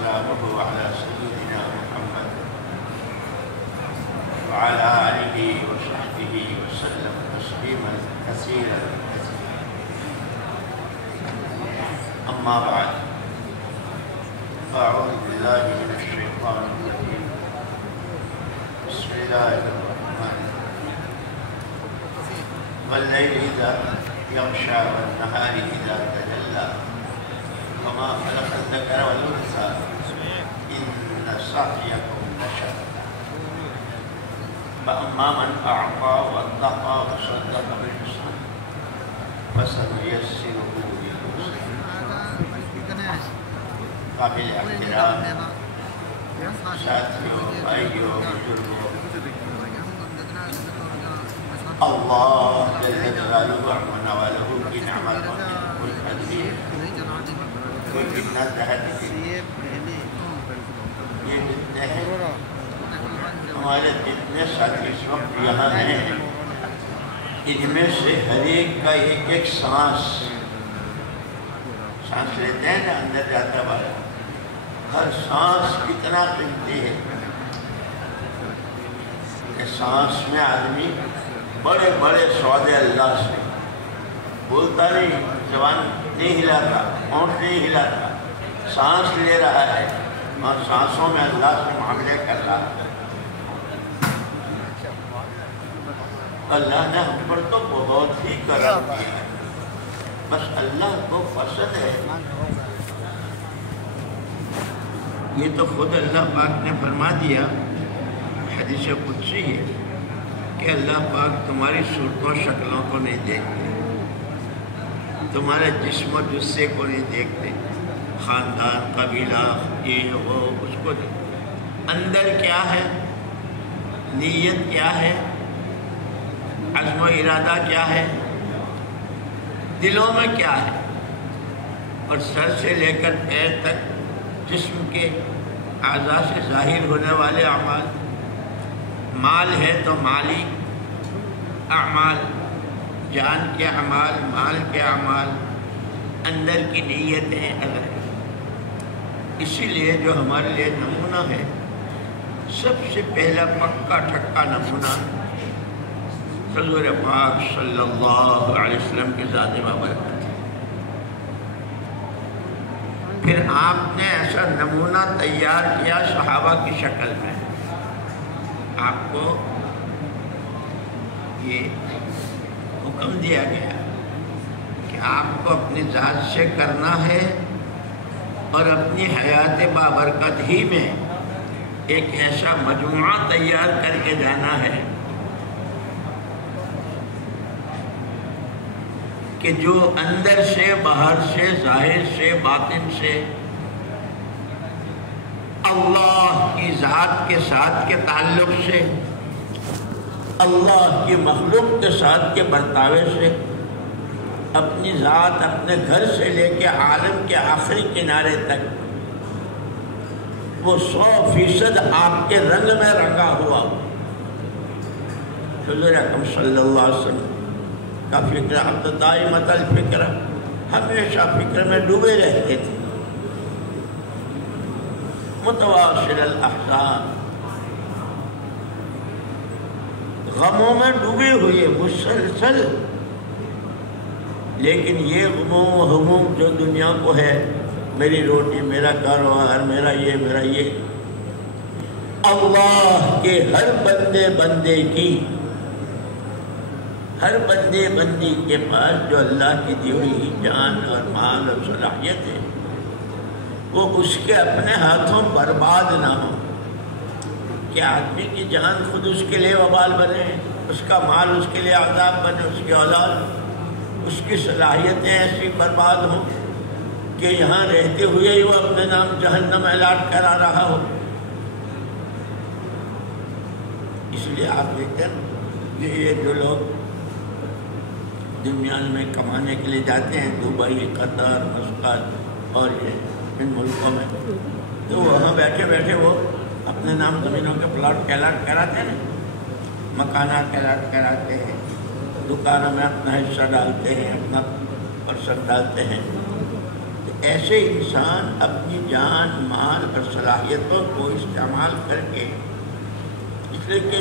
وسلامه على سيدنا محمد وعلى آله وصحبه وسلم تسليما كثيرا أما بعد أعوذ بالله من الشيطان الرجيم بسم الله الرحمن الرحيم والليل إذا يغشى والنهار إذا تجلى وما خلق الذكر والأنثى إن سعيكم لشتى فأما من أعطى واتقى وصدق بالحسنى فسنيسره لليسرى قابل احترام ساتھیوں بھائیوں بزرگوں اللہ جل جلالہ رحمنا والہ کی نعمت کوئی تدبیر کوئی کتنا تحت یہ جتنے ہیں ہمارے جتنے ساتھی اس وقت یہاں ہیں ان میں سے ہر ایک کا ایک سانس لیتے ہیں نا اندر جاتا والا ہر سانس کتنا قیمتی ہے کہ سانس میں آدمی بڑے بڑے سودے اللہ سے بولتا نہیں زبان نہیں ہلاتا ہونٹ نہیں ہلاتا سانس لے رہا ہے اور سانسوں میں اللہ سے معاملے کر رہا ہے اللہ نے ہم پر تو بہت ہی کرم کیا ہے بس اللہ کو پسند ہے یہ تو خود اللہ پاک نے فرما دیا حدیث قدسی ہے کہ اللہ پاک تمہاری صورتوں شکلوں کو نہیں دیکھتے تمہارے جسم و جثے کو نہیں دیکھتے خاندان قبیلہ یہ وہ اس کو دیکھتے اندر کیا ہے نیت کیا ہے عزم و ارادہ کیا ہے دلوں میں کیا ہے اور سر سے لے کر پیر تک جسم کے اعضاء سے ظاہر ہونے والے اعمال مال ہے تو مالی اعمال جان کے اعمال مال کے اعمال اندر کی نیتیں الگ اسی لیے جو ہمارے لیے نمونہ ہے سب سے پہلا پکا ٹھکا نمونہ حضور پاک صلی اللہ علیہ وسلم کی ذات بابرکت پھر آپ نے ایسا نمونہ تیار کیا صحابہ کی شکل میں آپ کو یہ حکم دیا گیا کہ آپ کو اپنی ذات سے کرنا ہے اور اپنی حیات بابرکت ہی میں ایک ایسا مجموعہ تیار کر کے جانا ہے کہ جو اندر سے باہر سے ظاہر سے باطن سے اللہ کی ذات کے ساتھ کے تعلق سے اللہ کی مخلوق کے ساتھ کے برتاوے سے اپنی ذات اپنے گھر سے لے کے عالم کے آخری کنارے تک وہ 100% آپ کے رنگ میں رنگا ہوا حضور اکرم صلی اللہ علیہ وسلم کا فکر ہم تو دائمۃ الفکر ہمیشہ فکر میں ڈوبے رہتے تھے متواصل الاحزان غموں میں ڈوبے ہوئے مسلسل لیکن یہ غموں و ہموم جو دنیا کو ہے میری روٹی میرا کاروبار میرا یہ اللہ کے ہر بندے کی ہر بندی کے پاس جو اللہ کی دی ہوئی جان اور مال اور صلاحیت ہے وہ اس کے اپنے ہاتھوں برباد نہ ہو کہ آدمی کی جان خود اس کے لیے وبال بنے اس کا مال اس کے لیے عذاب بنے اس کی اولاد اس کی صلاحیتیں ایسی برباد ہوں کہ یہاں رہتے ہوئے ہی وہ اپنے نام جہنم اعلان کرا رہا ہو اس لیے آپ دیکھتے ہیں کہ یہ جو لوگ دنیا میں کمانے کے لیے جاتے ہیں دبئی قطر مسقط اور یہ ان ملکوں میں تو وہاں بیٹھے بیٹھے وہ اپنے نام زمینوں کے پلاٹ کیلاٹ کراتے ہیں مکانات کیلاٹ کراتے ہیں دکانوں میں اپنا حصہ ڈالتے ہیں اپنا پرسنٹ ڈالتے ہیں تو ایسے انسان اپنی جان مال اور صلاحیتوں کو استعمال کر کے، اس لیے کہ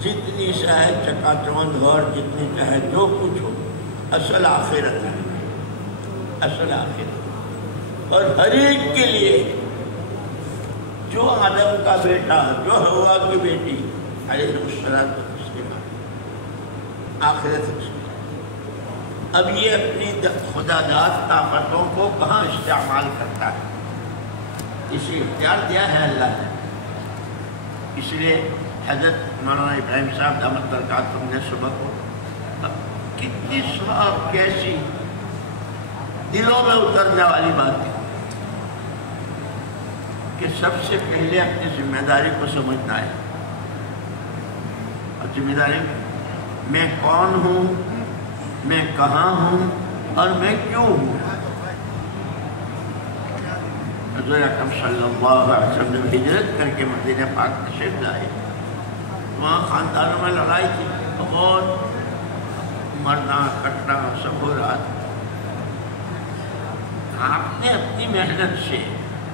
جتنی چاہے چکا چوند اور جتنی چاہے جو کچھ ہو، اصل آخرت ہے، اصل آخرت، اور ہر ایک کے لیے جو آدم کا بیٹا، جو حوا کی بیٹی علیہ السلام آخرت ہے۔ اب یہ اپنی خدا داد طاقتوں کو کہاں استعمال کرتا ہے؟ اسی اختیار دیا ہے اللہ نے۔ اس لیے حضرت مولانا ابراہیم صاحب دامت برکاتہم نے صبح کو کتنی صاف، کیسی دلوں میں اترنے والی بات ہے کہ سب سے پہلے اپنی ذمہ داری کو سمجھنا ہے۔ اور ذمہ داری میں کون ہوں، میں کہاں ہوں، اور میں کیوں ہوں۔ حضور اکرم صلی اللہ علیہ وسلم جب ہجرت کر کے مدینہ پاک تشریف لائے، وہاں خاندانوں میں لڑائی تھی، بہت مرنا کٹنا سب ہو رہا تھا۔ آپ نے اپنی محنت سے،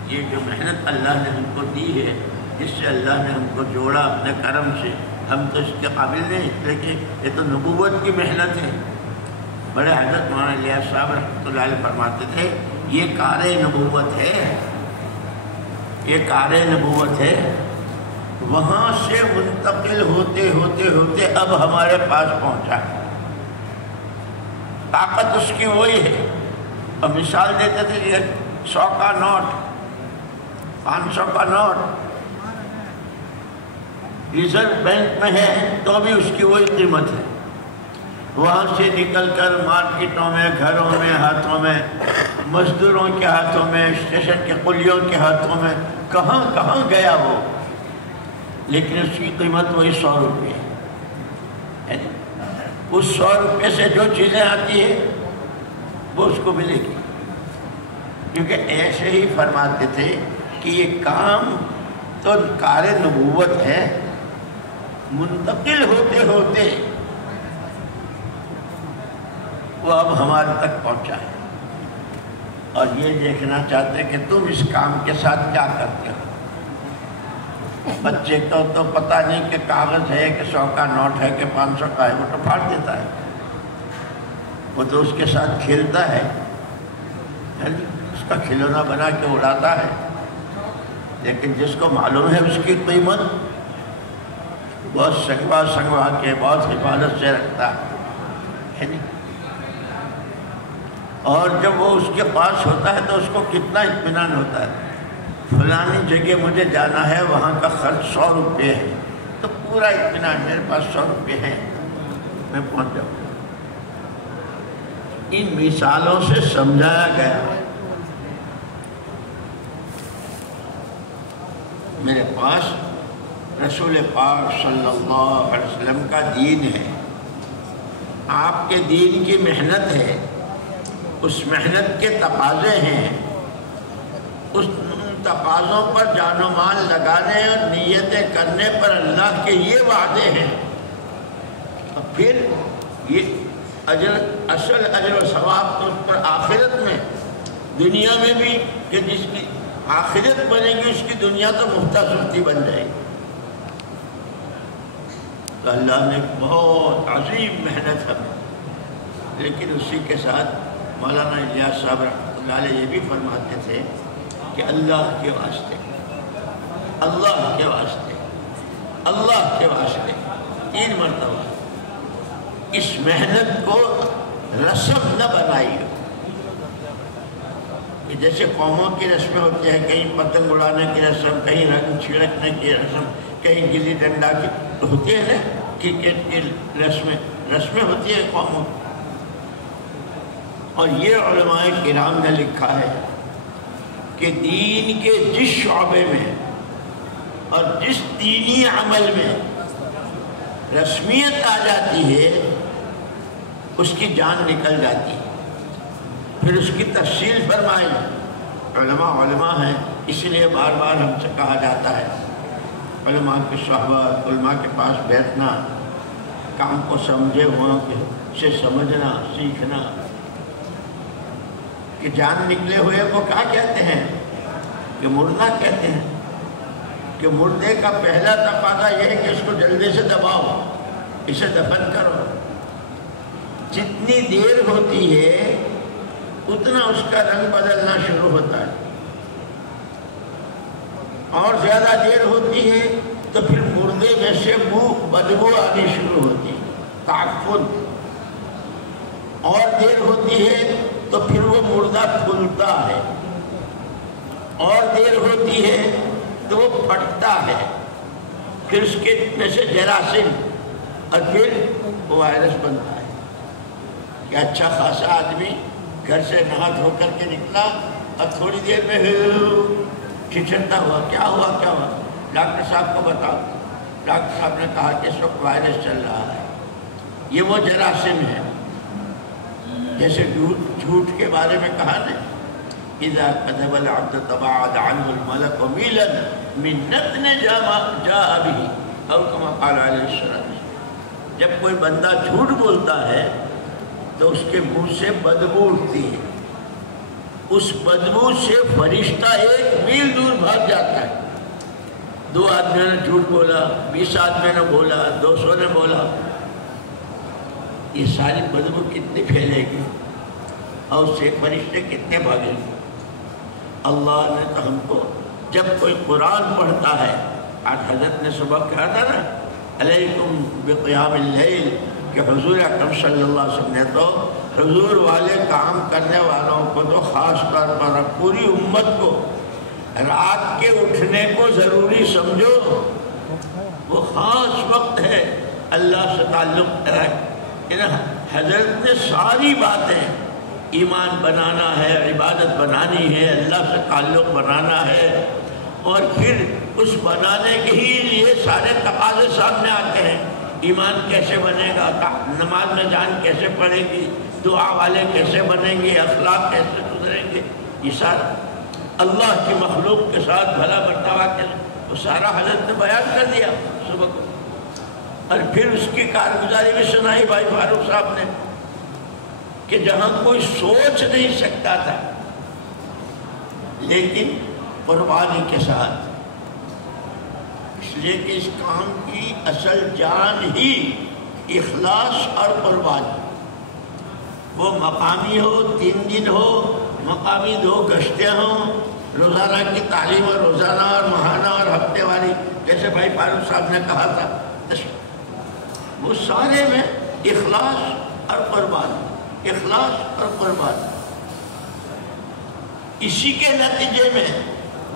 یہ جو محنت اللہ نے ہم کو دی ہے، جس سے اللہ نے ہم کو جوڑا اپنے کرم سے، ہم تو اس کے قابل نہیں، لیکن یہ تو نبوت کی محنت ہے۔ بڑے حضرت مولانا الیاس صاحب رحمۃ اللہ علیہ فرماتے تھے، یہ کار نبوت ہے، یہ کار نبوت ہے۔ وہاں سے منتقل ہوتے ہوتے ہوتے اب ہمارے پاس پہنچا۔ طاقت اس کی وہی ہے۔ اور مثال دیتے تھے کہ 100 کا نوٹ، 500 کا نوٹ ریزرو بینک میں ہے تو بھی اس کی وہی قیمت ہے۔ وہاں سے نکل کر مارکیٹوں میں، گھروں میں، ہاتھوں میں، مزدوروں کے ہاتھوں میں، اسٹیشن کے قلیوں کے ہاتھوں میں، کہاں کہاں گیا وہ، لیکن اس کی قیمت وہی 100 روپے ہے۔ اس 100 روپے سے جو چیزیں آتی ہیں وہ اس کو ملے گی، کیونکہ ایسے ہی فرماتے تھے کہ یہ کام تو کار نبوت ہے، منتقل ہوتے ہوتے وہ اب ہمارے تک پہنچا ہے۔ اور یہ دیکھنا چاہتے کہ تم اس کام کے ساتھ کیا کرتے ہو۔ بچے کو تو پتہ نہیں کہ کاغذ ہے کہ 100 کا نوٹ ہے کہ 500 کا ہے، وہ تو پھاڑ دیتا ہے، وہ تو اس کے ساتھ کھیلتا ہے، اس کا کھلونا بنا کے اڑاتا ہے۔ لیکن جس کو معلوم ہے اس کی قیمت، بہت سنگوا کے بہت حفاظت سے رکھتا ہے نہیں۔ اور جب وہ اس کے پاس ہوتا ہے تو اس کو کتنا اطمینان ہوتا ہے، فلانی جگہ مجھے جانا ہے، وہاں کا خرچ 100 روپے ہے، تو پورا اطمینان، میرے پاس 100 روپے ہیں، میں پہنچ جاؤں۔ ان مثالوں سے سمجھایا گیا میرے پاس رسول پاک صلی اللہ علیہ وسلم کا دین ہے، آپ کے دین کی محنت ہے، اس محنت کے تقاضے ہیں، اس تقاضوں پر جان و مال لگانے اور نیتیں کرنے پر اللہ کے یہ وعدے ہیں، اور پھر یہ اصل اجر و ثواب تو اس پر آخرت میں، دنیا میں بھی، کہ جس کی آخرت بنے گی اس کی دنیا تو مفتہ صورتی بن جائے گی۔ تو اللہ نے بہت عظیم محنت ہمیں، لیکن اسی کے ساتھ مولانا الیاس صاحب رحمۃ اللہ علیہ یہ بھی فرماتے تھے کہ اللہ کے واسطے، اللہ کے واسطے، اللہ کے واسطے 3 مرتبہ اس محنت کو رسم نہ بنائیے۔ جیسے قوموں کی رسمیں ہوتی ہیں، کہیں پتنگ اڑانے کی رسم، کہیں رنگ چھڑکنے کی رسم، کہیں گلی ڈنڈا کی ہوتی ہے نا، کرکٹ کی رسمیں ہوتی ہیں قوموں۔ اور یہ علماء کرام نے لکھا ہے کہ دین کے جس شعبے میں اور جس دینی عمل میں رسمیت آ جاتی ہے اس کی جان نکل جاتی ہے۔ پھر اس کی تفصیل فرمائی، علماء ہیں، اس لیے بار بار ہم سے کہا جاتا ہے علماء کی صحبت، علماء کے پاس بیٹھنا، کام کو سمجھے ہوا سے سمجھنا، سیکھنا، کہ جان نکلے ہوئے کو کیا کہتے ہیں؟ کہ مردہ کہتے ہیں. کہ مردے کا پہلا تقاضا یہ ہے کہ اس کو جلدی سے دباؤ، اسے دفن کرو. جتنی دیر ہوتی ہے اتنا اس کا رنگ بدلنا شروع ہوتا ہے، اور زیادہ دیر ہوتی ہے تو پھر مردے میں سے بدبو آنی شروع ہوتی ہے، تعفن. اور دیر ہوتی ہے تو پھر وہ مردہ پھولتا ہے، اور دیر ہوتی ہے تو وہ پھٹتا ہے، پھر اس کے میں سے جراثیم، اور پھر وہ وائرس بنتا ہے. کہ اچھا خاصا آدمی گھر سے نہا دھو کر کے نکلا اور تھوڑی دیر میں چھچھنتا ہوا، کیا ہوا کیا ہوا؟ ڈاکٹر صاحب کو بتاؤ. ڈاکٹر صاحب نے کہا کہ اس وقت وائرس چل رہا ہے. یہ وہ جراثیم ہے. جیسے جھوٹ کے بارے میں کہا نا، اذا كذب العبد تباعد عنه الملك ميلا من نتن جاء به او كما قال عليه السلام. جب کوئی بندہ جھوٹ بولتا ہے تو اس کے منہ سے بدبو اٹھتی ہے. اس بدبو سے فرشتہ 1 میل دور بھاگ جاتا ہے. 2 آدمیوں نے جھوٹ بولا، 20 آدمیوں نے بولا، 200 نے بولا، یہ ساری بدبو کتنی پھیلے گی اور اس سے فرشتے کتنے بھاگیں گے. اللہ نے تو ہم کو جب کوئی قرآن پڑھتا ہے، آج حضرت نے سبق کہا تھا نا علیکم بقیام اللیل، کہ حضور اکرم صلی اللہ علیہ وسلم نے تو حضور والے کام کرنے والوں کو تو خاص طور پر پوری امت کو رات کے اٹھنے کو ضروری سمجھو. وہ خاص وقت ہے اللہ سے تعلق رکھ. حضرت نے ساری باتیں، ایمان بنانا ہے، عبادت بنانی ہے، اللہ سے تعلق بنانا ہے، اور پھر اس بنانے کے ہی لیے سارے تقاضے سامنے آتے ہیں. ایمان کیسے بنے گا، نماز میں جان کیسے پڑے گی، دعا والے کیسے بنیں گے، اخلاق کیسے گزریں گے، یہ سارا اللہ کی مخلوق کے ساتھ بھلا برتاوا کیسے، وہ سارا حضرت نے بیان کر دیا صبح کو. اور پھر اس کی کارگزاری بھی سنائی بھائی فاروق صاحب نے کہ جہاں کوئی سوچ نہیں سکتا تھا لیکن قربانی کے ساتھ، اس لیے کہ اس کام کی اصل جان ہی اخلاص اور قربانی. وہ مقامی ہو، 3 دن ہو، مقامی 2 گشتیں ہوں، روزانہ کی تعلیم اور روزانہ اور ماہانہ اور ہفتے والی، جیسے بھائی فاروق صاحب نے کہا تھا، وہ سارے میں اخلاص اور قربانی، اخلاص اور قربانی. اسی کے نتیجے میں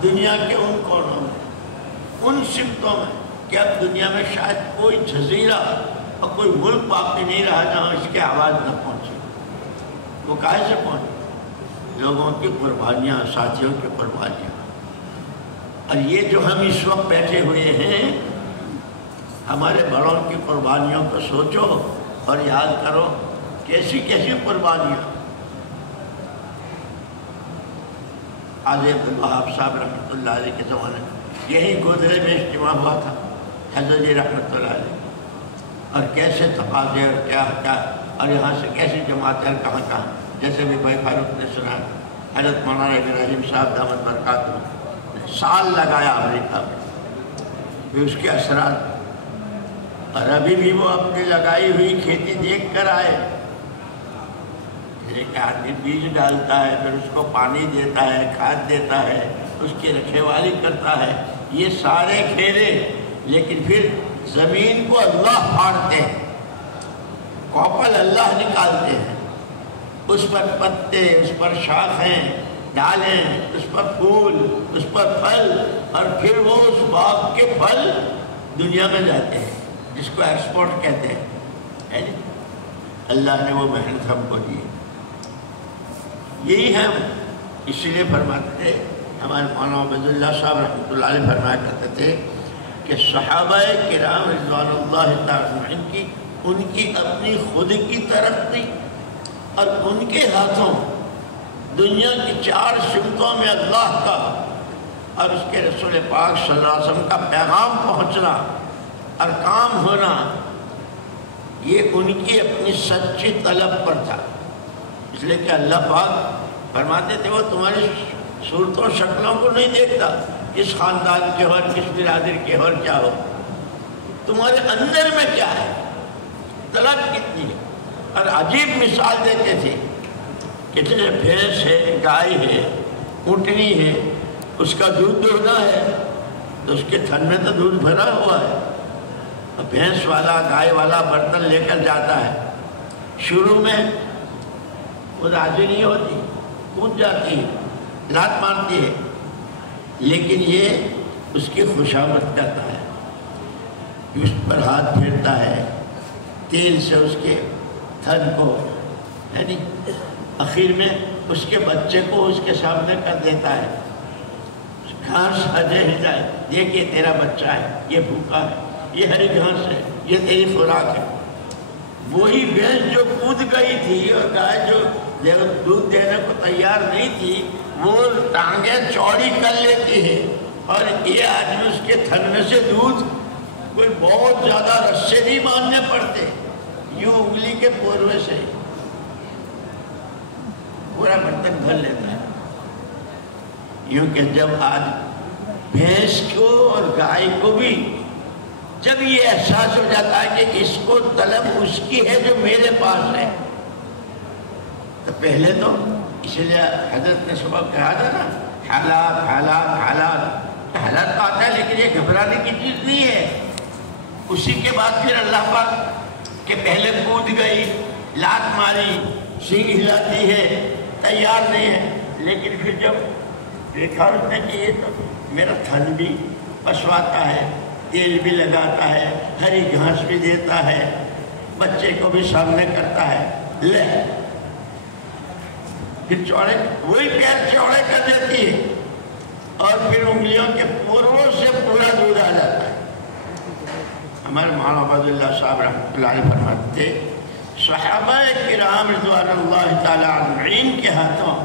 دنیا کے ان کونوں میں، ان سمتوں میں کہ اب دنیا میں شاید کوئی جزیرہ اور کوئی ملک باقی نہیں رہا جہاں اس کی آواز نہ پہنچے. وہ کہاں سے پہنچے؟ لوگوں کی قربانیاں، ساتھیوں کی قربانیاں. اور یہ جو ہم اس وقت بیٹھے ہوئے ہیں، ہمارے بڑوں کی قربانیوں کو سوچو اور یاد کرو کیسی کیسی قربانیاں. قاضی عبدالوہاب صاحب رحمۃ اللہ علیہ کے زمانے میں یہی گودرے میں اجتماع ہوا تھا حضرت جی رحمۃ اللہ علیہ، اور کیسے تقاضے اور کیا کیا، اور یہاں سے کیسی جماعتیں اور کہاں کہاں. جیسے بھی بھائی فاروق نے سنا، حضرت مولانا ابراہیم صاحب دامت برکاتہ سال لگایا امریکہ میں، پھر اس کے اثرات، اور ابھی بھی وہ اپنی لگائی ہوئی کھیتی دیکھ کر آئے. ایک آدمی بیج ڈالتا ہے، پھر اس کو پانی دیتا ہے، کھاد دیتا ہے، اس کی رکھوالی کرتا ہے، یہ سارے کھیلے، لیکن پھر زمین کو اللہ پھاڑتے ہیں، کوپل اللہ نکالتے ہیں، اس پر پتے، اس پر شاخیں، ڈالیں، اس پر پھول، اس پر پھل، اور پھر وہ اس باغ کے پھل دنیا میں جاتے ہیں، جس کو ایکسپورٹ کہتے ہیں. اللہ نے وہ محنت ہم کو دی. یہی ہم اسی لیے فرماتے تھے، ہمارے مولانا عبید اللہ صاحب رحمۃ اللہ علیہ فرمایا کرتے تھے کہ صحابہ کرام رضوان اللہ تعالی عنہ ان کی اپنی خود کی ترقی اور ان کے ہاتھوں دنیا کی 4 سمتوں میں اللہ کا اور اس کے رسول پاک صلی اللہ علیہ وسلم کا پیغام پہنچنا اور کام ہونا، یہ ان کی اپنی سچی طلب پر تھا. اس لیے کہ اللہ پاک فرماتے تھے وہ تمہاری صورتوں شکلوں کو نہیں دیکھتا، کس خاندان کے ہو، کس برادر کے ہو، کیا ہو، تمہارے اندر میں کیا ہے، طلب کتنی ہے۔ اور عجیب مثال دیتے تھے کہ جیسے بھینس ہے، گائے ہے، اونٹنی ہے، اس کا دودھ دوہنا ہے تو اس کے تھن میں تو دودھ بھرا ہوا ہے، اور بھینس والا گائے والا برتن لے کر جاتا ہے، شروع میں وہ راضی نہیں ہوتی، کود جاتی ہے، لات مارتی ہے، لیکن یہ اس کی خوشامد کرتا ہے، اس پر ہاتھ پھیرتا ہے، تیل سے اس کے تھن کو، ہے نہیں، آخر میں اس کے بچے کو اس کے سامنے کر دیتا ہے، گھاس ہجے ہجائے، دیکھیے تیرا بچہ ہے، یہ بھوکا ہے، یہ ہری گھاس ہے، یہ تیری خوراک ہے۔ وہی بھینس جو کود گئی تھی اور گائے جو دودھ دینے کو تیار نہیں تھی، وہ ٹانگیں چوڑی کر لیتی ہے، اور یہ آدمی اس کے تھن میں سے دودھ کوئی بہت زیادہ رسے نہیں باندھنے پڑتے، یوں انگلی کے پوروے سے پورا برتن بھر لیتا ہے۔ یوں کہ جب آج بھینس کو اور گائے کو بھی جب یہ احساس ہو جاتا ہے کہ اس کو طلب اس کی ہے جو میرے پاس ہے، تو پہلے تو اس لیے حضرت نے سبق کہا تھا نا، حالات حالات حالات، حالات تو آتا ہے لیکن یہ گھبرانے کی چیز نہیں ہے۔ اسی کے بعد پھر اللہ پاک کہ پہلے کود گئی، لات ماری، سینگ ہلاتی ہے، تیار نہیں ہے، لیکن پھر جب دیکھا اس نے کہ یہ تو میرا تھن بھی پسواتا ہے، تیل بھی لگاتا ہے، ہری گھاس بھی دیتا ہے، بچے کو بھی سامنے کرتا ہے، لے پھر چوڑے، وہی پیر چوڑے کر دیتی ہے، اور پھر انگلیوں کے پوروں سے پورا دودھ آ جاتا ہے۔ ہمارے مولانا عبد اللہ صاحب رحمۃ اللہ علیہ فرماتے تھے، صحابہ کرام رضوان اللہ تعالیٰ اجمعین کے ہاتھوں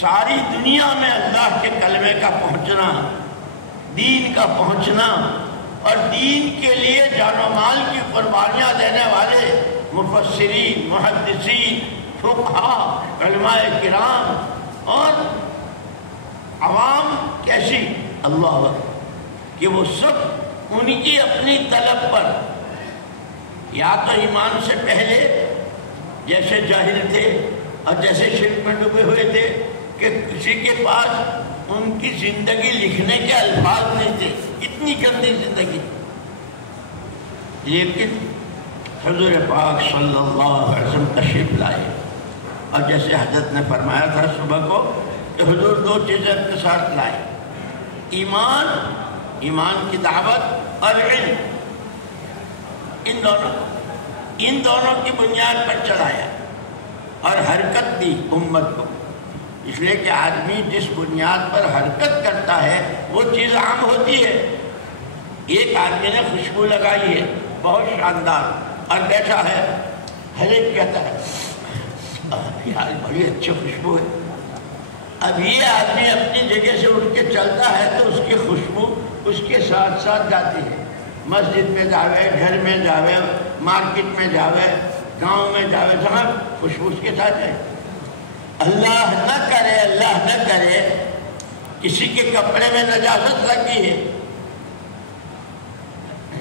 ساری دنیا میں اللہ کے کلمے کا پہنچنا، دین کا پہنچنا، اور دین کے لیے جان و مال کی قربانیاں دینے والے مفسرین، محدثین، فقہاء، علماء کرام اور عوام کیسی اللہ کہ وہ سب ان کی اپنی طلب پر یا تو ایمان سے پہلے جیسے جاہل تھے اور جیسے شرک میں ڈوبے ہوئے تھے کہ کسی کے پاس ان کی زندگی لکھنے کے الفاظ نہیں تھے، اتنی گندی زندگی، لیکن حضور پاک صلی اللہ علیہ وسلم تشریف لائے، اور جیسے حضرت نے فرمایا تھا صبح کو کہ حضور دو چیزیں اپنے ساتھ لائے، ایمان کی دعوت اور علم، ان دونوں کی بنیاد پر چلایا اور حرکت دی امت کو، اس لیے کہ آدمی جس بنیاد پر حرکت کرتا ہے وہ چیز عام ہوتی ہے۔ ایک آدمی نے خوشبو لگائی ہے بہت شاندار اور بیٹھا ہے، ہر ایک کہتا ہے یار بڑی اچھی خوشبو ہے، اب یہ آدمی اپنی جگہ سے اٹھ کے چلتا ہے تو اس کی خوشبو اس کے ساتھ ساتھ جاتی ہے، مسجد میں جاوے، گھر میں جاوے، مارکیٹ میں جاوے، گاؤں میں جاوے، جہاں خوشبو اس کے ساتھ ہے۔ اللہ نہ کرے کسی کے کپڑے میں نجاست لگی ہے،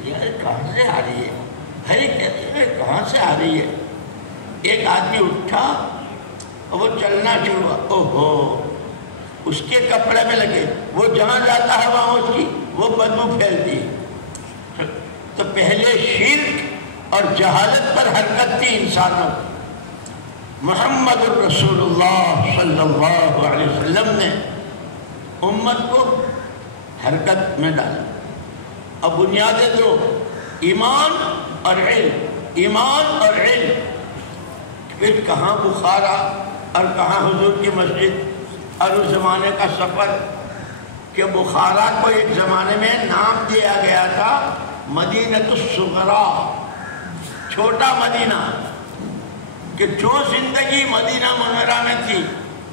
یار کہاں سے آ رہی ہے، ہر کہتے ہیں کہاں سے آ رہی ہے۔ ایک آدمی اٹھا اور وہ چلنا شروع ہوا، اوہو اس کے کپڑے میں لگے، وہ جہاں جاتا ہے وہاں اس کی وہ بدبو پھیلتی ہے۔ تو پہلے شرک اور جہالت پر حرکت تھی انسانوں کی، محمد رسول اللہ صلی اللہ علیہ وسلم نے امت کو حرکت میں ڈالا، اور بنیادیں دو، ایمان اور علم، پھر کہاں بخارا اور کہاں حضور کی مسجد، اور اس زمانے کا سفر کہ بخارا کو ایک زمانے میں نام دیا گیا تھا مدینۃ الصغرا، چھوٹا مدینہ، کہ جو زندگی مدینہ منورہ میں تھی،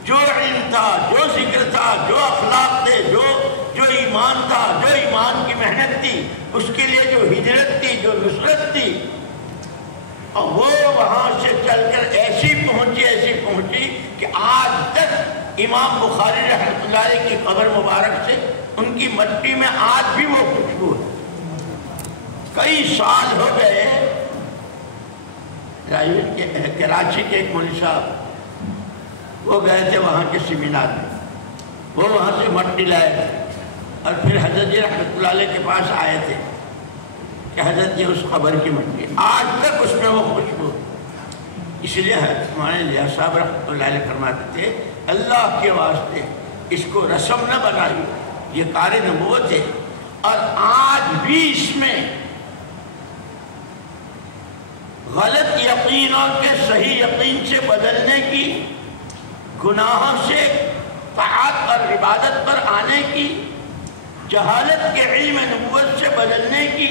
جو علم تھا، جو ذکر تھا، جو اخلاق تھے، جو ایمان تھا، جو ایمان کی محنت تھی، اس کے لیے جو ہجرت تھی، جو نصرت تھی، اور وہ وہاں سے چل کر ایسی پہنچی کہ کہ آج تک امام بخاری رحمۃ اللہ علیہ کی قبر مبارک سے ان کی مٹی میں آج بھی وہ خوشبو ہے. کئی سال ہو گئے. کراچی کے ایک مولوی صاحب وہ گئے تھے وہاں کے سیمینار میں, وہ وہاں سے مٹی لائے اور پھر حضرت جی رحمۃ اللہ علیہ کے پاس آئے تھے کہ حضرت جی اس قبر کی مٹی, آج تک اس میں وہ خوشبو. اس لیے ہمارے لیا صاحب رحمۃ اللہ علیہ فرماتے تھے اللہ کے واسطے اس کو رسم نہ بنائیے, یہ کار نبوت ہے. اور آج بھی اس میں غلط یقینوں کے صحیح یقین سے بدلنے کی, گناہوں سے طاعت اور عبادت پر آنے کی, جہالت کے علم نبوت سے بدلنے کی,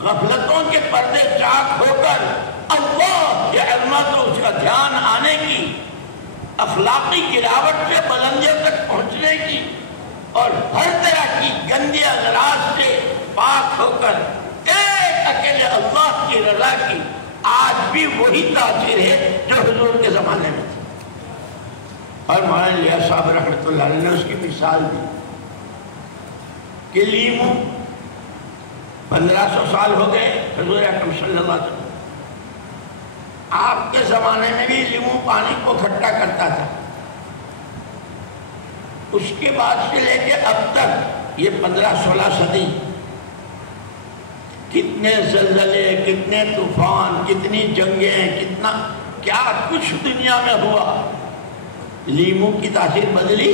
غفلتوں کے پردے چاک ہو کر اللہ کی عظمت و اس کا دھیان آنے کی, اخلاقی گراوٹ سے بلندیوں تک پہنچنے کی, اور ہر طرح کی گندی اغراض سے پاک ہو کر ایک اکیلے اللہ کی رضا کی آج بھی وہی تاثیر ہے جو حضور کے زمانے میں تھی. اور مولانا لیا صاحب رحمۃ اللہ علیہ نے اس کی مثال دی کہ لیمو 1500 سال ہو گئے حضور اکرم صلی اللہ علیہ وسلم, آپ کے زمانے میں بھی لیمو پانی کو کھٹا کرتا تھا. اس کے بعد سے لے کے اب تک یہ 15-16 صدی کتنے زلزلے, کتنے طوفان, کتنی جنگیں, کتنا کیا کچھ دنیا میں ہوا, لیمو کی تاثیر بدلی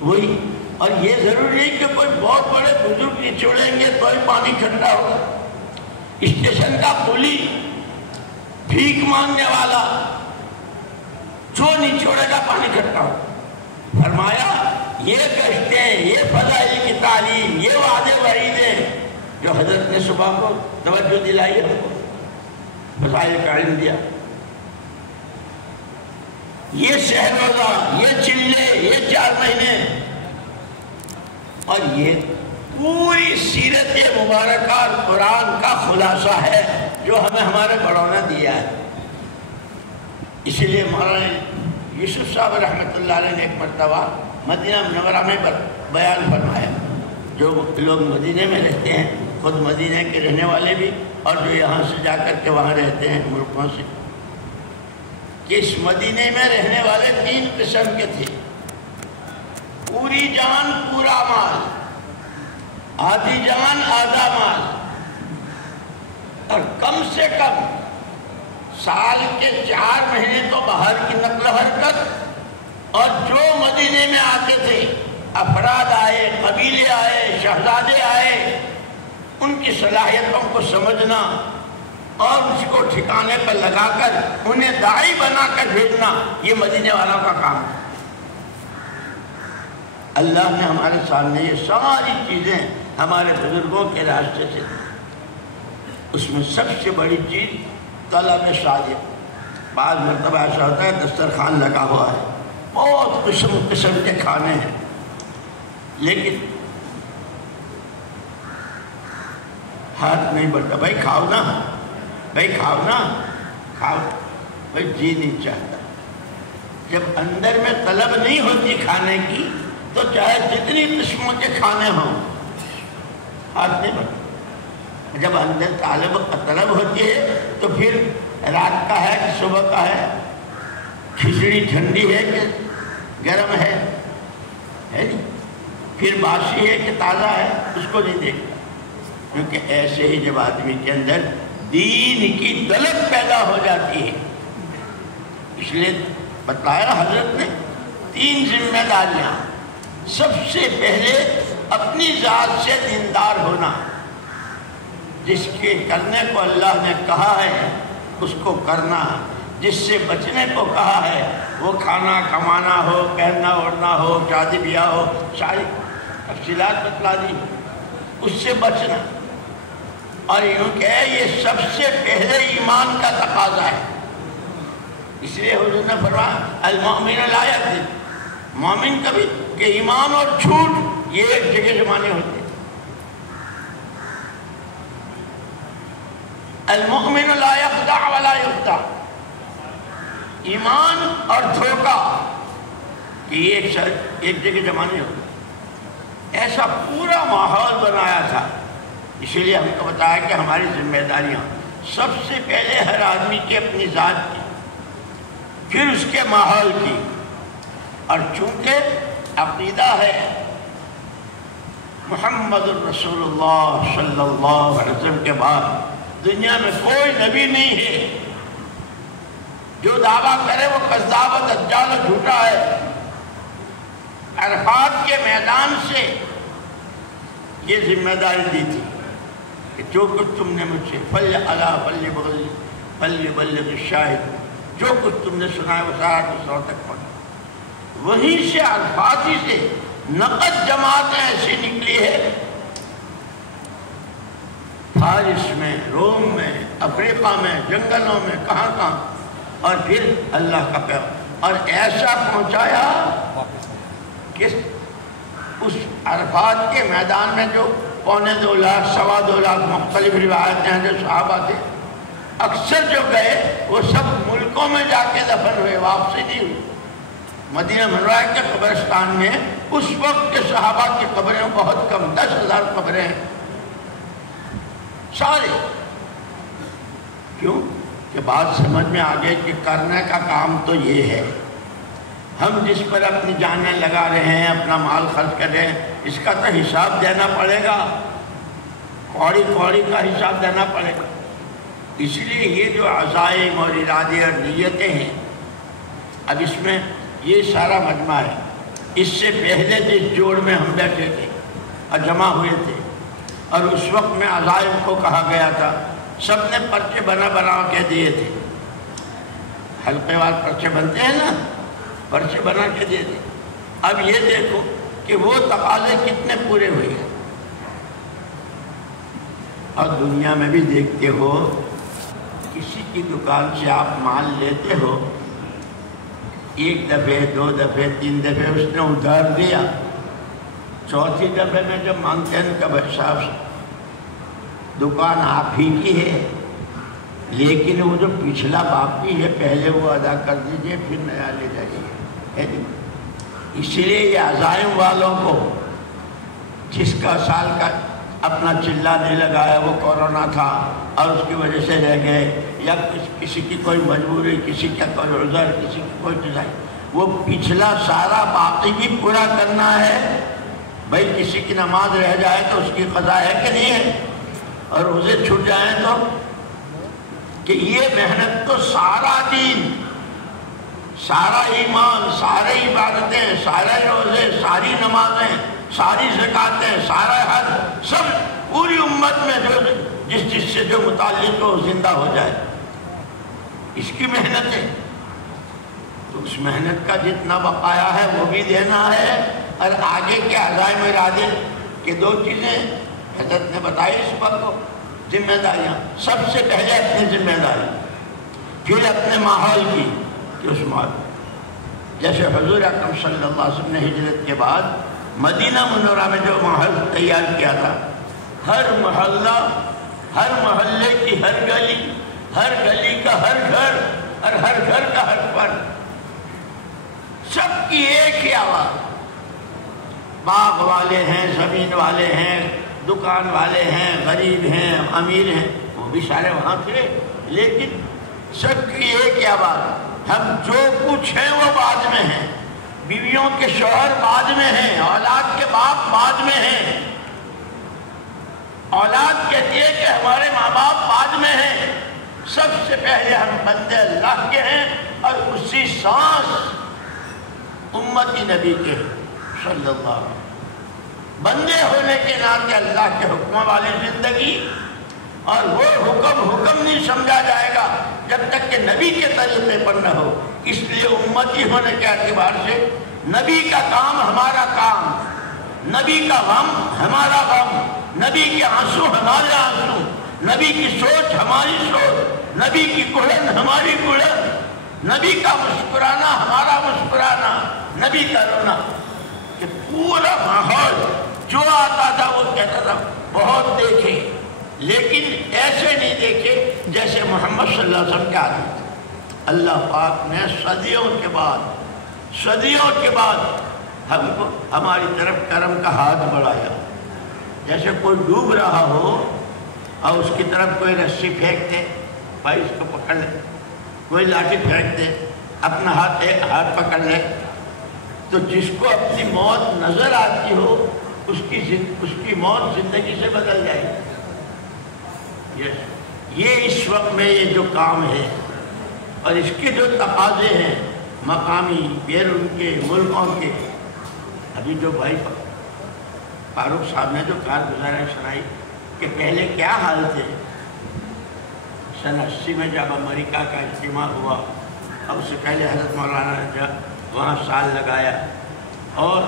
وہی. اور یہ ضروری نہیں کہ کوئی بہت بڑے بزرگ نچوڑیں گے تو ہی پانی کھٹا ہوگا. اسٹیشن کا پولی, بھیک مانگنے والا, جو نچوڑے گا پانی کھٹا ہوگا. فرمایا یہ گشتیں, یہ فضائل کی تعلیم, یہ وعدے وعیدیں جو حضرت نے صبح کو توجہ دلائی ہے, فضائل کا علم دیا, یہ شہر روزہ, یہ چلے, یہ 4 مہینے, اور یہ پوری سیرت مبارکہ اور قرآن کا خلاصہ ہے جو ہمیں ہمارے بڑوں نے دیا ہے. اس لیے مولانا یوسف صاحب رحمۃ اللہ علیہ نے ایک مرتبہ مدینہ منورہ میں بیان فرمایا, جو لوگ مدینہ میں رہتے ہیں, خود مدینہ کے رہنے والے بھی اور جو یہاں سے جا کر کے وہاں رہتے ہیں ملکوں سے, کہ اس مدینہ میں رہنے والے 3 قسم کے تھے. پوری جان پورا مال, آدھی جان آدھا مال, اور کم سے کم سال کے 4 مہینے تو باہر کی نقل و حرکت, اور جو مدینے میں آتے تھے افراد آئے, قبیلے آئے, شہزادے آئے, ان کی صلاحیتوں کو سمجھنا اور اس کو ٹھکانے پر لگا کر انہیں داعی بنا کر بھیجنا, یہ مدینے والوں کا کام ہے. اللہ نے ہمارے سامنے یہ ساری چیزیں ہمارے بزرگوں کے راستے سے, اس میں سب سے بڑی چیز طلب صادق. بعض مرتبہ ایسا ہوتا ہے دسترخوان لگا ہوا ہے, بہت قسم قسم کے کھانے ہیں, لیکن ہاتھ نہیں بڑھتا, بھائی کھاؤ نا, بھائی کھاؤ نا, کھاؤ, بھائی جی نہیں چاہتا. جب اندر میں طلب نہیں ہوتی کھانے کی تو چاہے جتنی قسموں کے کھانے ہوں ہاتھ نہیں بڑھتا. جب اندر طلب ہوتی ہے تو پھر رات کا ہے کہ صبح کا ہے, کھچڑی ٹھنڈی ہے کہ گرم ہے نہیں, پھر باسی ہے کہ تازہ ہے, اس کو نہیں دیکھتا. کیونکہ ایسے ہی جب آدمی کے اندر دین کی طلب پیدا ہو جاتی ہے, اس لیے بتایا حضرت نے 3 ذمہ داریاں. سب سے پہلے اپنی ذات سے دیندار ہونا, جس کے کرنے کو اللہ نے کہا ہے اس کو کرنا, جس سے بچنے کو کہا ہے وہ کھانا کمانا ہو, پہننا اوڑھنا ہو, شادی بیاہ ہو, ساری تفصیلات بتلا دی, اس سے بچنا. اور یوں کہ یہ سب سے پہلے ایمان کا تقاضا ہے. اس لیے حضور نے فرمایا المؤمن لا یکذب, مومن کبھی کہ ایمان اور جھوٹ یہ ایک جگہ سے مانے ہوتے ہیں. المؤمن لا يخدع ولا يخدع, ایمان اور دھوکہ کہ یہ ایک جگہ جمع نہیں ہوگا، ایسا پورا ماحول بنایا تھا۔ اسی لیے ہم کو بتایا کہ ہماری ذمہ داریاں سب سے پہلے ہر آدمی کی اپنی ذات کی، پھر اس کے ماحول کی، اور چونکہ عقیدہ ہے محمد الرسول اللہ صلی اللہ علیہ وسلم کے بعد دنیا میں کوئی نبی نہیں ہے، جو دعویٰ کرے وہ کذاب و دجال و جھوٹا ہے۔ عرفات کے میدان سے یہ ذمہ داری دی تھی کہ جو کچھ تم نے مجھ سے فلیبلغ الشاہد، جو کچھ تم نے سنا ہے وہ سارا دوسروں تک پہنچا۔ وہیں سے عرفات ہی سے نقد جماعتیں ایسی نکلی ہے، فارس میں، روم میں، افریقہ میں، جنگلوں میں، کہاں کہاں، اور پھر اللہ کا پیغام، اور ایسا پہنچایا کہ اس عرفات کے میدان میں جو 2.25 لاکھ 2.25 لاکھ مختلف روایتیں ہیں جو صحابہ تھے، اکثر جو گئے وہ سب ملکوں میں جا کے دفن ہوئے، واپسی نہیں ہوئی۔ مدینہ منورہ کے قبرستان میں اس وقت کے صحابہ کی قبریں بہت کم، 10,000 قبریں ہیں سارے۔ کیوں؟ کہ بات سمجھ میں آ گئی کہ کرنے کا کام تو یہ ہے، ہم جس پر اپنی جانیں لگا رہے ہیں، اپنا مال خرچ کر رہے ہیں، اس کا تو حساب دینا پڑے گا، کوڑی کوڑی کا حساب دینا پڑے گا۔ اس لیے یہ جو عزائم اور ارادے اور نیتیں ہیں، اب اس میں یہ سارا مجمع ہے۔ اس سے پہلے جس جوڑ میں ہم بیٹھے تھے اور جمع ہوئے تھے، اور اس وقت میں عزائم کو کہا گیا تھا، سب نے پرچے بنا کے دیے تھے، حلقے وار پرچے بنتے ہیں نا، پرچے بنا کے دیے تھے۔ اب یہ دیکھو کہ وہ تقاضے کتنے پورے ہوئے ہیں، اور دنیا میں بھی دیکھتے ہو، کسی کی دکان سے آپ مال لیتے ہو، 1 دفعے 2 دفعے 3 دفعے اس نے ادھار دیا، 4تھی دفعے میں جب مانگتے ہیں کہ بھائی صاحب دکان آپ ہی کی ہے، لیکن وہ جو پچھلا باقی ہے پہلے وہ ادا کر دیجئے، پھر نیا لے جائیے۔ اسی لیے یہ عزائم والوں کو، جس کا سال کا اپنا چلہ نہیں لگایا، وہ کورونا تھا اور اس کی وجہ سے رہ گئے، یا کسی کی کوئی مجبوری، کسی کا کوئی عذر، کسی کی کوئی چیز، وہ پچھلا سارا باقی بھی پورا کرنا ہے۔ بھائی کسی کی نماز رہ جائے تو اس کی قضا ہے کہ نہیں ہے، اور روزے چھوٹ جائیں تو، کہ یہ محنت تو سارا دین، سارا ایمان، سارے عبادتیں، سارے روزے، ساری نمازیں، ساری زکاتیں، سارا حج، سب پوری امت میں جو جس سے جو متعلق ہو زندہ ہو جائے، اس کی محنت ہے۔ تو اس محنت کا جتنا بقایا ہے وہ بھی دینا ہے، اور آگے کے عزائم ارادے کہ 2 چیزیں حضرت نے بتائی اس پر کو، ذمہ داریاں، سب سے پہلے اپنی ذمہ داری، پھر اپنے ماحول کی، کہ اس ماحول جیسے حضور اکرم صلی اللہ علیہ وسلم نے ہجرت کے بعد مدینہ منورہ میں جو ماحول تیار کیا تھا، ہر محلہ، ہر محلے کی ہر گلی کا ہر گھر، اور ہر گھر کا ہر فرد، سب کی ایک ہی آواز، باغ والے ہیں، زمین والے ہیں، دکان والے ہیں، غریب ہیں، امیر ہیں، وہ بھی سارے وہاں تھے، لیکن سب کی ایک ہی آواز، ہم جو کچھ ہیں وہ بعد میں ہیں، بیویوں کے شوہر بعد میں ہیں، اولاد کے باپ بعد میں ہیں، اولاد کہتی ہے کہ ہمارے ماں باپ بعد میں ہیں، سب سے پہلے ہم بندے اللہ کے ہیں، اور اسی سانس امتی نبی کے صلی اللہ علیہ وسلم، بندے ہونے کے ناطے اللہ کے حکموں والی زندگی، اور وہ حکم نہیں سمجھا جائے گا جب تک کہ نبی کے طریقے پر نہ ہو۔ اس لیے امتی ہونے کے اعتبار سے نبی کا کام ہمارا کام، نبی کا غم ہمارا غم، نبی کے آنسو ہمارے آنسو، نبی کی سوچ ہماری سوچ، نبی کی کڑن ہماری کڑن، نبی کا مسکرانا ہمارا مسکرانا، نبی کا رونا، کہ پورا ماحول جو آتا تھا وہ کہتا تھا بہت دیکھے، لیکن ایسے نہیں دیکھے جیسے محمد صلی اللہ علیہ وسلم کے آدمی تھے۔ اللہ پاک نے صدیوں کے بعد ہم کو ہماری طرف کرم کا ہاتھ بڑھایا. جیسے کوئی ڈوب رہا ہو اور اس کی طرف کوئی رسی پھینک دے، بھائی اس کو پکڑ لے، کوئی لاٹھی پھینک دے، اپنا ہاتھ پکڑ لے، تو جس کو اپنی موت نظر آتی ہو اس کی موت زندگی سے بدل جائے گی. یہ اس وقت میں یہ جو کام ہے اور اس کے جو تقاضے ہیں مقامی بیرون کے ملکوں کے. ابھی جو بھائی فاروق صاحب نے جو کارگزاری سنائی کہ پہلے کیا حال تھے، سن 80 میں جب امریکہ کا اجتماع ہوا، اب اس سے پہلے حضرت مولانا نے جب وہاں سال لگایا، اور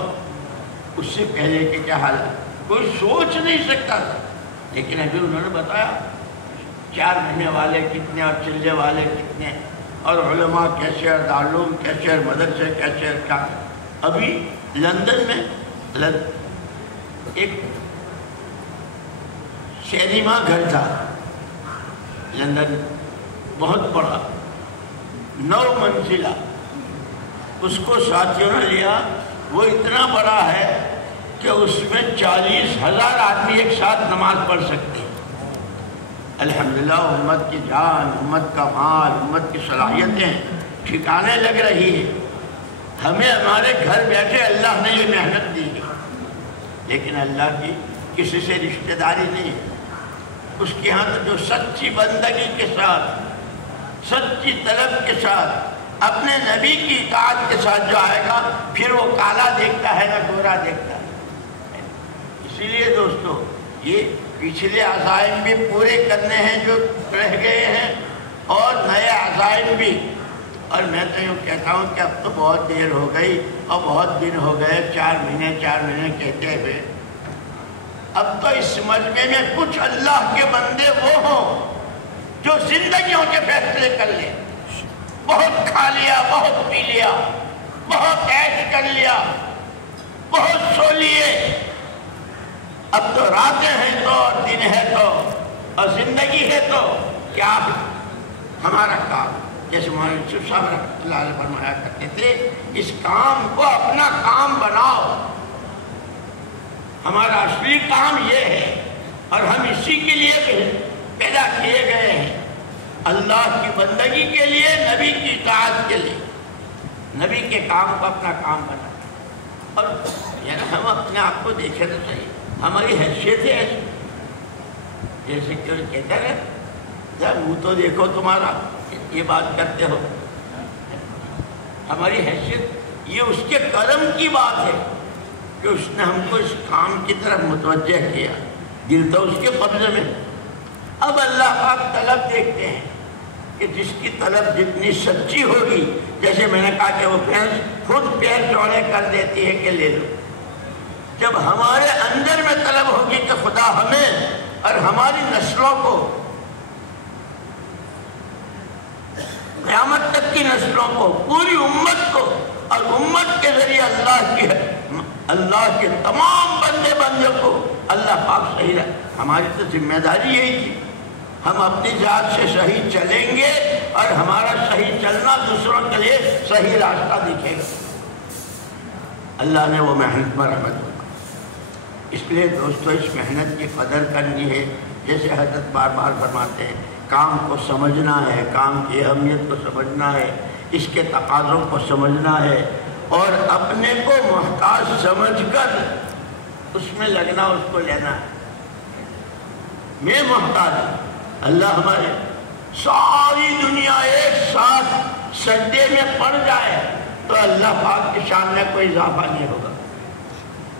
اس سے پہلے کہ کیا حال ہے کوئی سوچ نہیں سکتا تھا. لیکن ابھی انہوں نے بتایا 4 مہینے والے کتنے اور چلے والے کتنے، اور علماء کیسے، اور دارالعلوم کیسے، اور مدرسے کیسے. کیا ابھی لندن میں ایک سینما گھر تھا لندن، بہت بڑا 9 منزلہ، اس کو ساتھیوں نے لیا. وہ اتنا بڑا ہے کہ اس میں 40,000 آدمی ایک ساتھ نماز پڑھ سکتے ہیں. الحمدللہ امت کی جان، امت کا مال، امت کی صلاحیتیں ٹھکانے لگ رہی ہیں. ہمیں ہمارے گھر بیٹھے اللہ نے یہ محنت دی ہے، لیکن اللہ کی کسی سے رشتہ داری نہیں ہے. اس کے ہاں تو جو سچی بندگی کے ساتھ، سچی طلب کے ساتھ، اپنے نبی کی اطاعت کے ساتھ جو آئے گا، پھر وہ کالا دیکھتا ہے نہ گورا دیکھتا ہے. اسی لیے دوستو یہ پچھلے عزائم بھی پورے کرنے ہیں جو رہ گئے ہیں، اور نئے عزائم بھی. اور میں تو یوں کہتا ہوں کہ اب تو بہت دیر ہو گئی اور بہت دن ہو گئے، 4 مہینے کہتے ہوئے. اب تو اس مجمع میں کچھ اللہ کے بندے وہ ہوں جو زندگیوں کے فیصلے کر لیں. بہت کھا لیا، بہت پی لیا، بہت عیش کر لیا، بہت سو لیے، اب تو راتیں ہیں تو اور دن ہے تو اور زندگی ہے تو کیا ہمارا کام. جیسے مولانا یوسف صاحب رحمۃ اللہ علیہ فرمایا کرتے تھے، اس کام کو اپنا کام بناؤ. ہمارا اصلی کام یہ ہے اور ہم اسی کے لیے پیدا کیے گئے ہیں، اللہ کی بندگی کے لیے، نبی کی اطاعت کے لیے. نبی کے کام کو اپنا کام بنا. اور یعنی ہم اپنے آپ کو دیکھیں تو صحیح، ہماری حیثیت ہے ایسی. جیسے کہ کہتا ہے جب منہ تو دیکھو تمہارا، یہ بات کرتے ہو. ہماری حیثیت یہ اس کے کرم کی بات ہے کہ اس نے ہم کو اس کام کی طرف متوجہ کیا. دل تو اس کے قبضے میں. اب اللہ پاک طلب دیکھتے ہیں کہ جس کی طلب جتنی سچی ہوگی، جیسے میں نے کہا کہ وہ خود پیر چوڑے کر دیتی ہے کہ لے لو. جب ہمارے اندر میں طلب ہوگی کہ خدا ہمیں اور ہماری نسلوں کو، قیامت تک کی نسلوں کو، پوری امت کو، اور امت کے ذریعے اللہ کے تمام بندے کو اللہ پاک صحیح رہے. ہماری تو ذمہ داری یہی تھی، ہم اپنی ذات سے صحیح چلیں گے اور ہمارا صحیح چلنا دوسروں کے لیے صحیح راستہ دکھے گا. اللہ نے وہ محنت پر رحمت کرا. اس لیے دوستو اس محنت کی قدر کرنی ہے. جیسے حضرت بار بار فرماتے ہیں، کام کو سمجھنا ہے، کام کی اہمیت کو سمجھنا ہے، اس کے تقاضوں کو سمجھنا ہے، اور اپنے کو محتاج سمجھ کر اس میں لگنا، اس کو لینا ہے. میں محتاج ہوں. اللہ ہمارے ساری دنیا ایک ساتھ سجدے میں پڑ جائے تو اللہ پاک کی شان میں کوئی اضافہ نہیں ہوگا.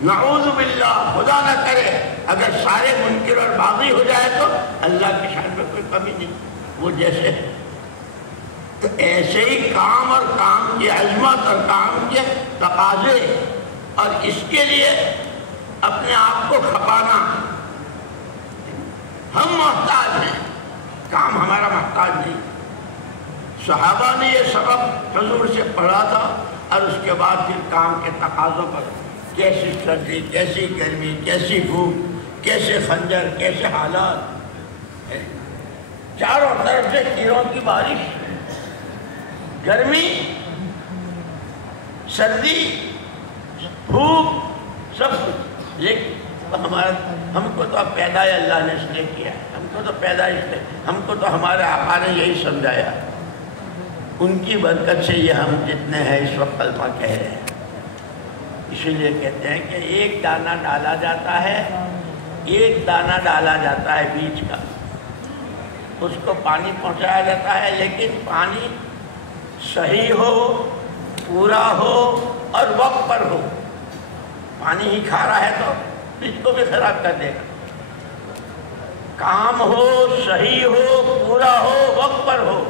نعوذ باللہ، خدا نہ کرے اگر سارے منکر اور باغی ہو جائے تو اللہ کی شان میں کوئی کمی نہیں. وہ جیسے تو ایسے ہی کام اور کام کی عظمت اور کام کے تقاضے اور اس کے لیے اپنے آپ کو کھپانا. ہم محتاج ہیں، کام ہمارا محتاج نہیں. صحابہ نے یہ سبق حضور سے پڑھا تھا اور اس کے بعد پھر کام کے تقاضوں پر، کیسی سردی، کیسی گرمی، کیسی بھوک، کیسے خنجر، کیسے حالات، چاروں طرف سے تیروں کی بارش. گرمی، سردی، بھوک، سب کچھ. لیکن ہم کو تو اب پیدا اللہ نے اس لیے کیا ہے، ہم کو تو پیدا اس لیے، ہم کو تو ہمارے آقا نے یہی سمجھایا. ان کی برکت سے یہ ہم جتنے ہیں اس وقت کلمہ کہہ رہے ہیں. اسی لیے کہتے ہیں کہ ایک دانہ ڈالا جاتا ہے، ایک دانہ ڈالا جاتا ہے بیج کا، اس کو پانی پہنچایا جاتا ہے، لیکن پانی صحیح ہو، پورا ہو اور وقت پر ہو. پانی ہی کھا رہا ہے تو بیج کو بھی خراب کر دے گا. کام ہو، صحیح ہو، پورا ہو، وقت پر ہو.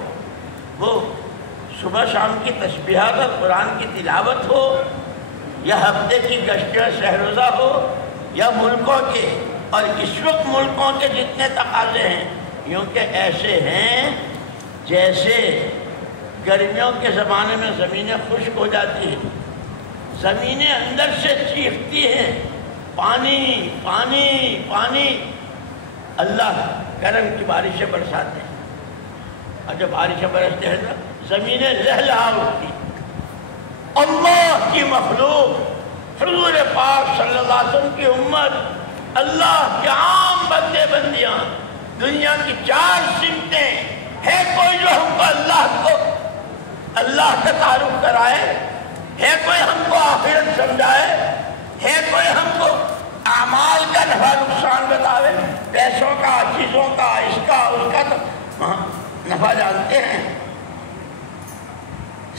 وہ صبح شام کی تسبیحات اور قرآن کی تلاوت ہو، یا ہفتے کی گشت شہروزہ ہو، یا ملکوں کے، اور اس وقت ملکوں کے جتنے تقاضے ہیں، یوں کہ ایسے ہیں جیسے گرمیوں کے زمانے میں زمینیں خشک ہو جاتی ہیں، زمینیں اندر سے چیختی ہیں پانی پانی پانی. اللہ کرم کی بارشیں برساتے ہیں، اور جب بارشیں برستے ہیں تو زمینیں لہلہا اٹھتی. اللہ کی مخلوق، حضور پاک صلی اللہ علیہ وسلم کی امت، اللہ کے عام بندے بندیاں، دنیا کی 4 سمتیں. ہے کوئی جو ہم کو اللہ کا تعارف کرائے؟ ہے کوئی ہم کو آخرت سمجھائے؟ ہے کوئی ہم کو اعمال کا نفع نقصان بتاوے؟ پیسوں کا، چیزوں کا، اس کا اس کا تو نفع جانتے ہیں.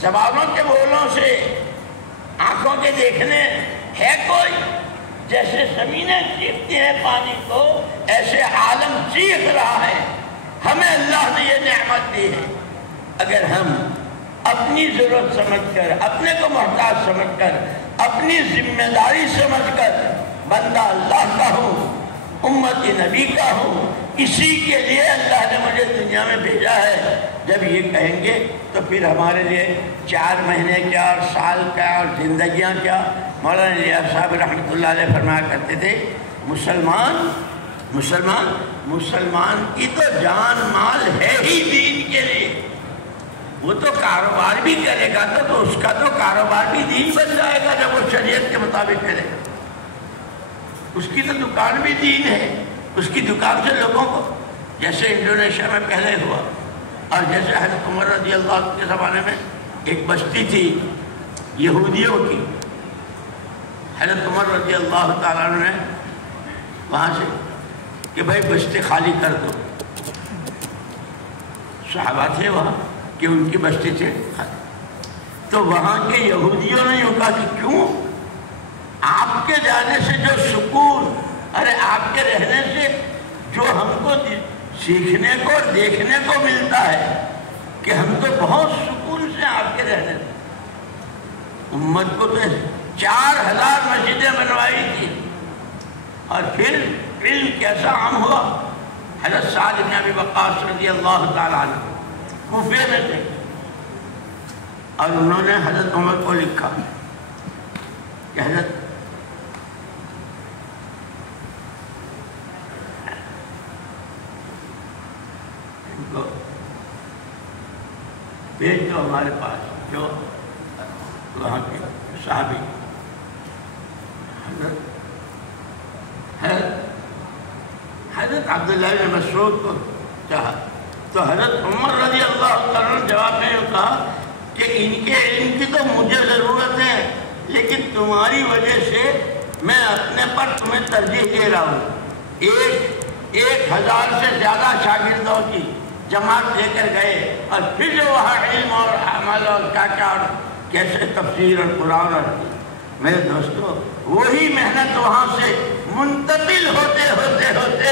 زبانوں کے بولوں سے، آنکھوں کے دیکھنے. ہے کوئی؟ جیسے زمینیں چیختی ہیں پانی کو، ایسے عالم چیخ رہا ہے. ہمیں اللہ نے یہ نعمت دی ہے. اگر ہم اپنی ضرورت سمجھ کر، اپنے کو محتاج سمجھ کر، اپنی ذمہ داری سمجھ کر بندہ اللہ کا ہوں، امت نبی کا ہوں، اسی کے لیے اللہ نے مجھے دنیا میں بھیجا ہے، جب یہ کہیں گے تو پھر ہمارے لیے 4 مہینے کیا اور سال کیا اور زندگیاں کیا. مولانا الیاس صاحب رحمۃ اللہ علیہ فرمایا کرتے تھے، مسلمان کی تو جان مال ہے ہی دین کے لیے. وہ تو کاروبار بھی کرے گا تو اس کا تو کاروبار بھی دین بن جائے گا جب وہ شریعت کے مطابق کرے گا. اس کی تو دکان بھی دین ہے. اس کی دکان سے لوگوں کو، جیسے انڈونیشیا میں پہلے ہوا، اور جیسے حضرت عمر رضی اللہ عنہ کے زمانے میں ایک بستی تھی یہودیوں کی، حضرت عمر رضی اللہ تعالیٰ عنہ نے وہاں سے کہ بھائی بستی خالی کر دو. صحابہ تھے وہاں کہ ان کی بستی سے خالی. تو وہاں کے یہودیوں نے یوں کہا کہ کیوں؟ آپ کے جانے سے جو سکون، ارے آپ کے رہنے سے جو ہم کو سیکھنے کو اور دیکھنے کو ملتا ہے کہ ہم تو بہت سکون سے آپ کے رہنے سے. امت کو تو 4000 مسجدیں بنوائی تھی، اور پھر علم کیسا عام ہوا. حضرت سعد بن ابی وقاص رضی اللہ تعالیٰ عنہ کوفے میں تھے، اور انہوں نے حضرت عمر کو لکھا کہ حضرت بھیج دو ہمارے پاس، جو وہاں کے صحابی حضرت عبداللہ بن مسعود کو چاہا. تو حضرت عمر رضی اللہ عنہ نے جواب میں کہا کہ ان کے علم کی تو مجھے ضرورت ہے، لیکن تمہاری وجہ سے میں اپنے پر تمہیں ترجیح دے رہا ہوں. 1000 سے زیادہ شاگردوں کی جماعت لے کر گئے، اور پھر جو وہاں علم اور عمل اور کیا اور کیسے تفسیر اور قرآن اور میرے دوستو، وہی محنت وہاں سے منتقل ہوتے ہوتے ہوتے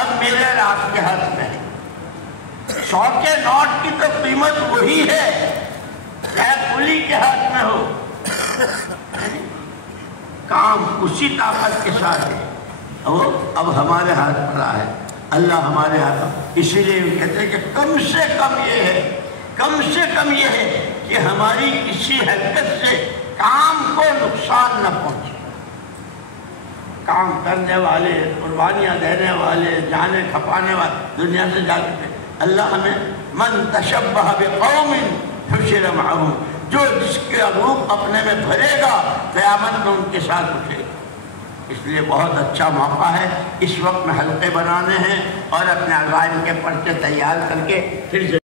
اب میرے اور آپ کے ہاتھ میں ہے. 100 کے نوٹ کی تو قیمت وہی ہے چاہے پولی کے ہاتھ میں ہو. کام اسی طاقت کے ساتھ ہے، وہ اب ہمارے ہاتھ پڑا ہے. اللہ ہمارے ہاتھ. اسی لیے کہتے ہیں کہ کم سے کم یہ ہے کہ ہماری کسی حرکت سے کام کو نقصان نہ پہنچے. کام کرنے والے، قربانیاں دینے والے، جانے کھپانے والے دنیا سے جا چکے. اللہ ہمیں من تشبہ بقوم حشر معہم، جو جس کا روپ اپنے میں بھرے گا قیامت میں ان کے ساتھ اٹھے گا۔ اس لیے بہت اچھا موقع ہے، اس وقت میں حلقے بنانے ہیں اور اپنے عزائم کے پرچے تیار کر کے پھر